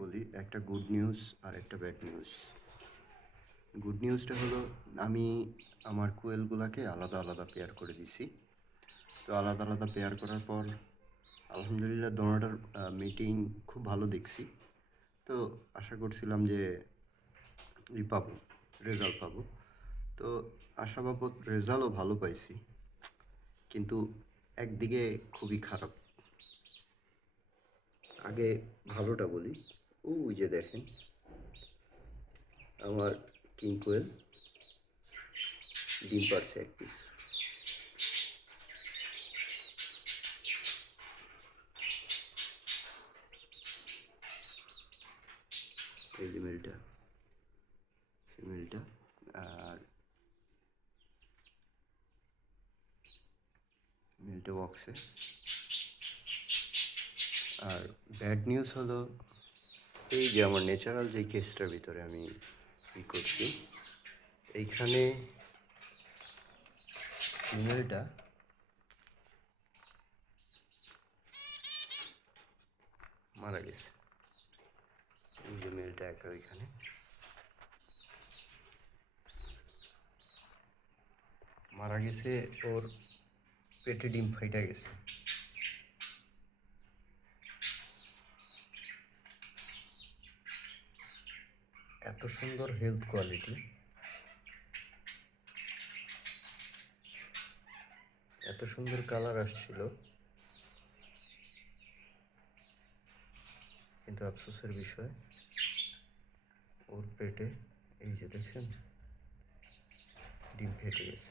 বলি, একটা good news আর একটা ব্যাড নিউজ। গুড নিউজটা হলো আমি আমার কোয়েলগুলোকে আলাদা আলাদা পেয়ার করে দিছি। তো আলাদা আলাদা পেয়ার করার পর আলহামদুলিল্লাহ দোনোটার মিটিং খুব ভালো দেখছি। তো আশা করছিলাম যে পাবো, রেজাল্ট পাবো। তো আশাবাবদ রেজাল্টও ভালো পাইছি, কিন্তু একদিকে খুবই খারাপ। আগে ভালোটা বলি, ওই যে দেখেন আমার কিং কোয়েল ডিম পারছে 1 পিস। এই যে মেলটা, ফিমেলটা, আর মেলটা বক্সে। আর ব্যাড নিউজ হলো এই যে আমার ন্যাচারাল যে কেসটার ভিতরে আমি করছি, এইখানে ফিমেলটা মারা গেছে। এই যে মেলটা একা ওইখানে মারা গেছে, ওর পেটে ডিম ফাইটা গেছে। এত সুন্দর হেলথ কোয়ালিটি, এত সুন্দর কালার আসছিল, কিন্তু আফসোসের বিষয় ওর পেটে এই যে দেখছেন ডিম ফেটে গেছে।